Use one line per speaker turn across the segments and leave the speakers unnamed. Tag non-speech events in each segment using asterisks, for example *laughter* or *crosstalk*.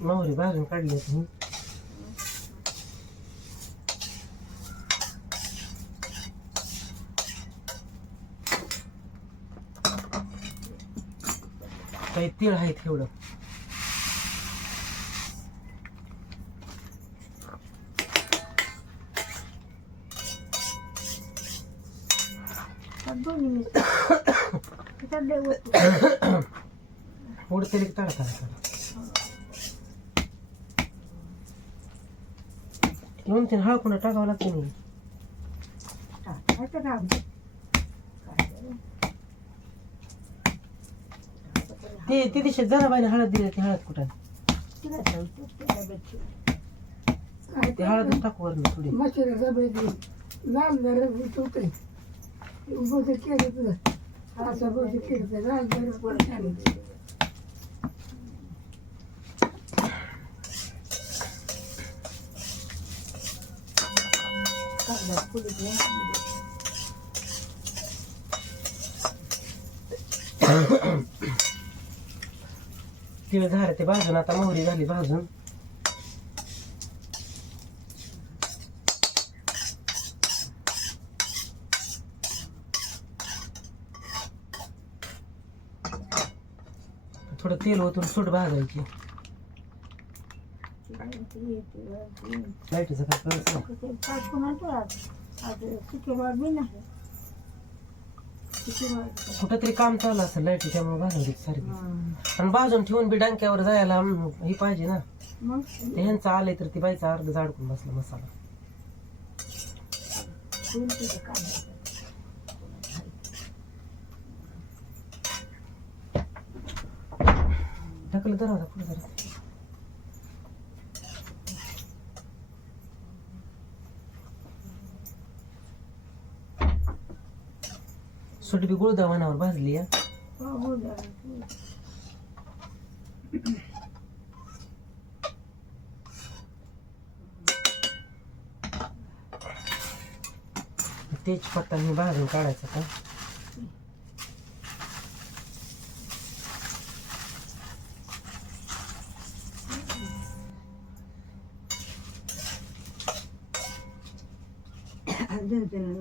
मोहरी भाजून काढली होती काही तीळ आहेत एवढं
दोन्ही टाकायचं राहू दे. काय बरं.
ते ते दिवशी जनाबाईने हळद दिली ती हळद कुठं. ते हळद टाकू वरून थोडी.
मच्छर जबायची लाल जरा होते उभं केलं असं बघ केलं लाल
दे.
तिळ झाले ते भाजून आता मोहरी झाली भाजून थोडं तेल ओतून सूट भाजायची. लाईटीचं काय कळत नाही
ते पाच कोणाचं आज आज शुक्रवार बी नाही. शुक्रवार
कुठं तरी काम चालू असेल लाईटी त्यामुळे सारखी.
हं.
आणि भाजून ठेवून बी डांक्यावर जायला हे पाहिजे ना. ते ह्यांचं आलंय तर ती बाईचा अर्ध जाडकून बसला मसाला. ढकलं दरवाजा पुढे जरा. सुट बी गुळदा मनावर भाजली या.
हो हो जरा.
तेज पत्ता मी भाजून काढायचा का?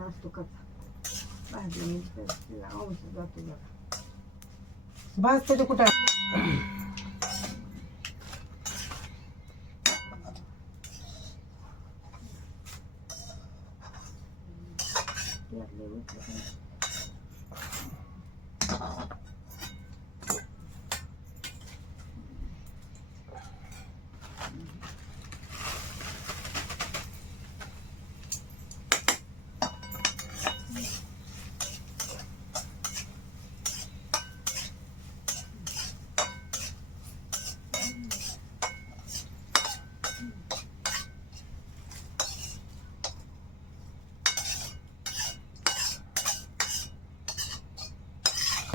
नसतो कसा भाजून तिला औषध जातो बघा
भाजते ते कुठं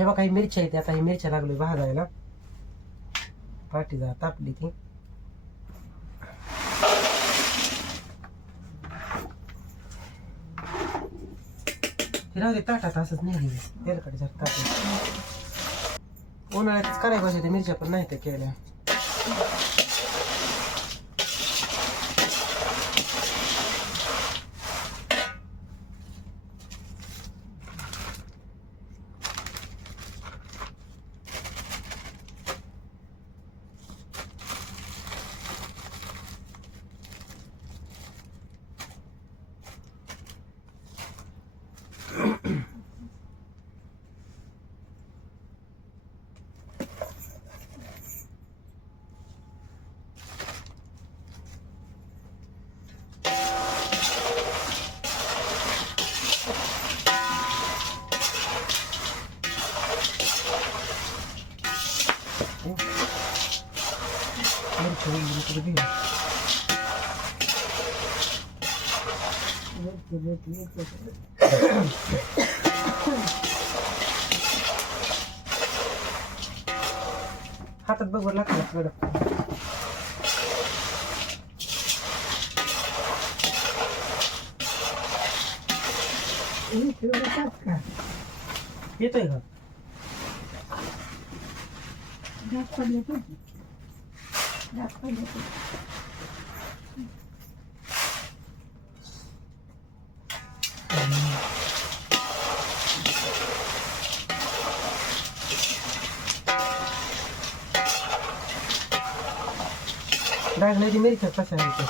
बघा काही मिरच्या आहेत आता ही मिरच्या लागली भाजायला. पाठी जा तापली ती. राहू दे ताटात असंच नाही तेलकडे जर ताट उन्हाळ्यातच करायला पाहिजे मिरच्या पण नाही त्या केल्या. हातात बघ बरं लागतं थोडं
हे ठेवलं का
येतोय का
डाग पडले तर डाग पडले तर
डाग नाही ती मिरच्या कशा आहे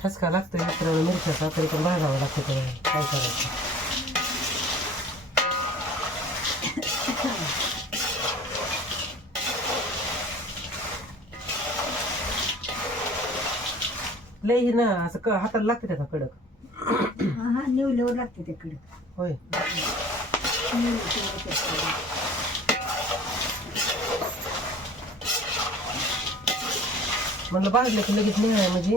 ठसका लागतोय मित्रांनो मिरच्याचा तरी पण भागावं लागतं काय करायचं? ही ना असं क हाताला लागते त्याचा कडक.
हा निवल्यावर लागते तिकडे
होय. म्हणलं बाजलं की लगेच निघाय म्हणजे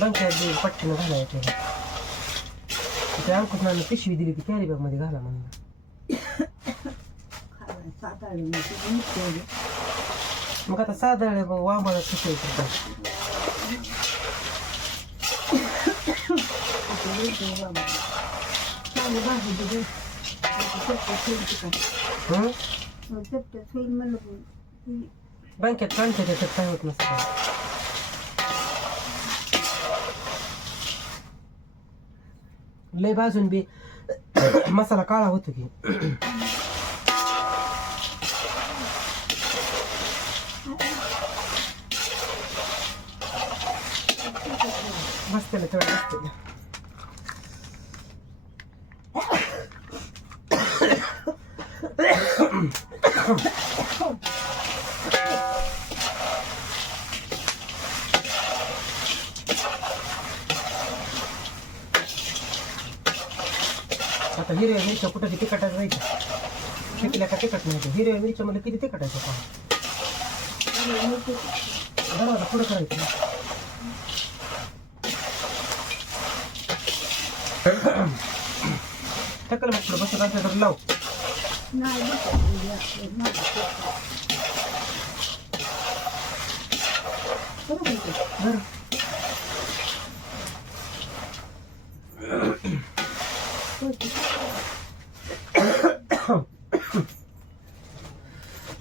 बंक्यात दे पटकीनं घाला येते ते. अंकुशनानं पिशवी दिली ती कॅरी बॅगमध्ये घाला म्हणलं
सात आठ मिनिट
मग आता साधारण वांबळ कसं करतात
चालू भाजी दिली चपट्यात
हं?
होईल म्हणलं पण
बँकेत काढते त्याच्यात काय होत नसतं लय भाजून बी मसाला काळा होतो की बसतेला तेवढं बसतेला आता हिरव्या मिरच्या कुठं किती कटायचं राहायच्या? शिकल्या का तिखट नाही हिरव्या मिरच्या मध्ये किती ते कटायचं का दरवाजा पुढं करायचं. *coughs* टक्कल मग पुढं बसत असेल तर लाव.
नाही बरं
बरं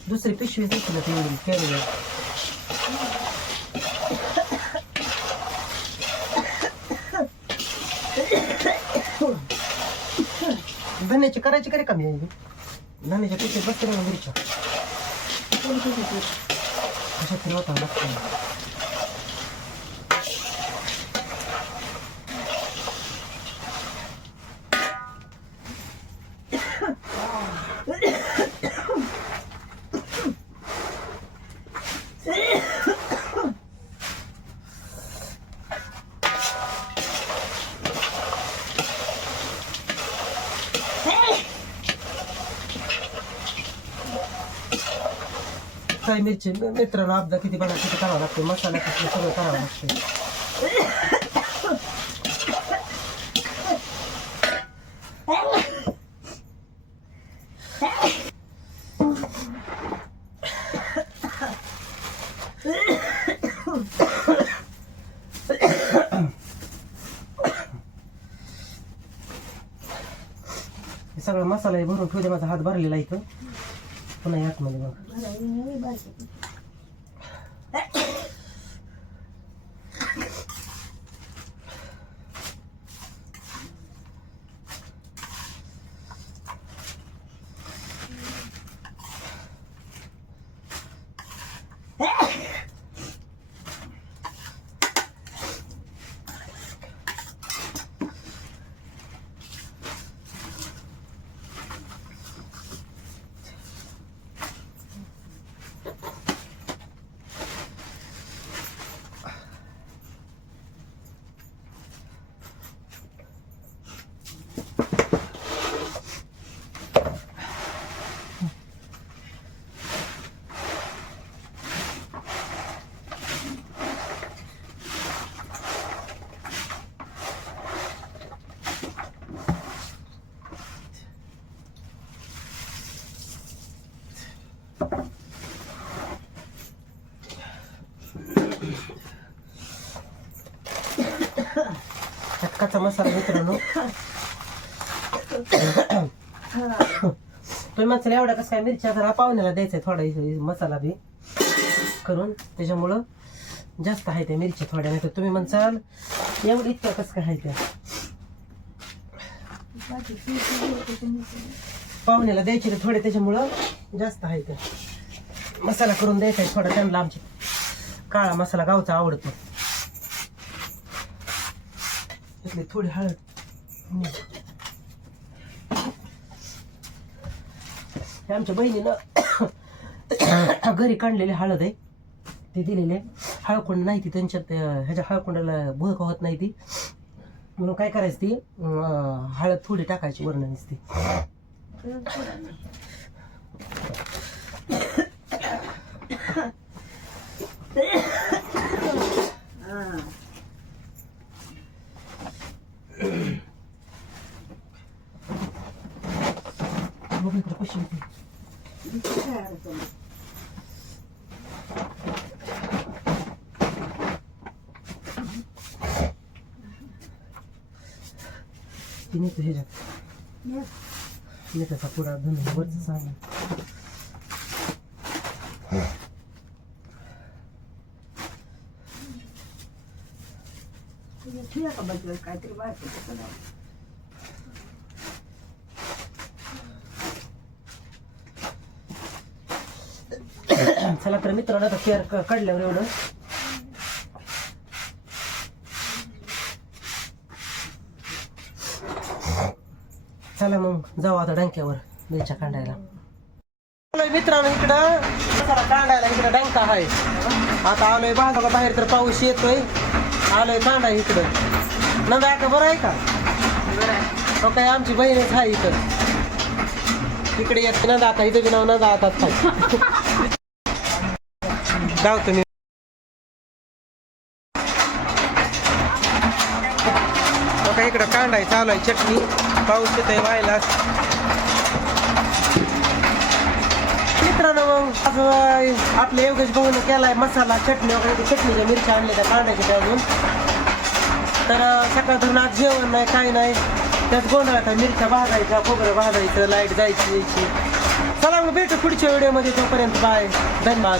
दुसरी पिशवी जायची ना ती कॅरी बॅग धन्याची करायची करे कमी आहे धन्याच्या पिशवीत बसते ना मिरच्या कशा फिरवता लागतं काय मिरची अपदा किती बघा किती मसाला किती सगळं करावं लागते सगळं मसाला भरून ठेवते माझा हात भरलेला इथं kuna yako mdogo. बघ कच्चा मसाला मित्रांनो तुम्ही मसाला एवढ्या कसं काय मिरच्या जरा पाहुण्याला द्यायचा थोडा मसाला बी करून. त्याच्यामुळं जास्त आहे त्या मिरच्या थोड्या नाही तर तुम्ही म्हणसाल एवढं इतकं कसं काय आहे त्या? पाहुण्याला द्यायचे थोडे त्याच्यामुळं जास्त आहे त्या. मसाला करून द्यायचा आहे थोडा त्यांना आमची काळा मसाला गावचा आवडतो इथली थोडी हळद. हे आमच्या बहिणीनं घरी काढलेली हळद आहे ते दिलेले हळकुंड नाही ती त्यांच्यात ह्याच्या हळकुंडाला भुळका होत नाही ती म्हणून काय करायचं ती हळद थोडी टाकायची वर्ण ती
तर थोडा नाही. हा.
बघ इकडं कशी होती
इतकी काय अडचण नाही.
ती नेतो ह्याच्यात
ये.
नेत्याचा पुढा धन वरचं सामान
तुझ्या ठेवा का बाजूला काहीतरी वाटतं ते
चला तर मित्रांनो आता केअर काढल्यावर एवढं. चला मग जाऊ आता डंक्यावर मिरच्या काढायला आलोय मित्रांनो इकडं. कांडायला काढायला इकडं डंका आहे. आता आलोय बाजूला बाहेर तर पाऊस येतोय. आलोय कांदा इकडं. नंदा का बरं आहे का? हो काय आमची बहीणच आहे इथं. इकडे येत नंदा आता इथं बी नाव नंदा आता जाऊ तुम्ही. बघा इकडं कांदा आहे चालू आहे चटणी. पाऊस येत आहे व्हायला. मित्रांनो मग आज आपल्या योगेश भाऊने केलाय मसाला चटणी वगैरे चटणीच्या मिरच्या आणल्या त्या कांद्याच्या त्या अजून. तर सकाळ धरून आज जेवण नाही काय नाही. त्याच गोंधळात मिरच्या भाजायच्या खोबरं भाजायचं लाइट जायची यायची. चला मग भेटू पुढच्या व्हिडिओमध्ये तोपर्यंत बाय. धन्यवाद.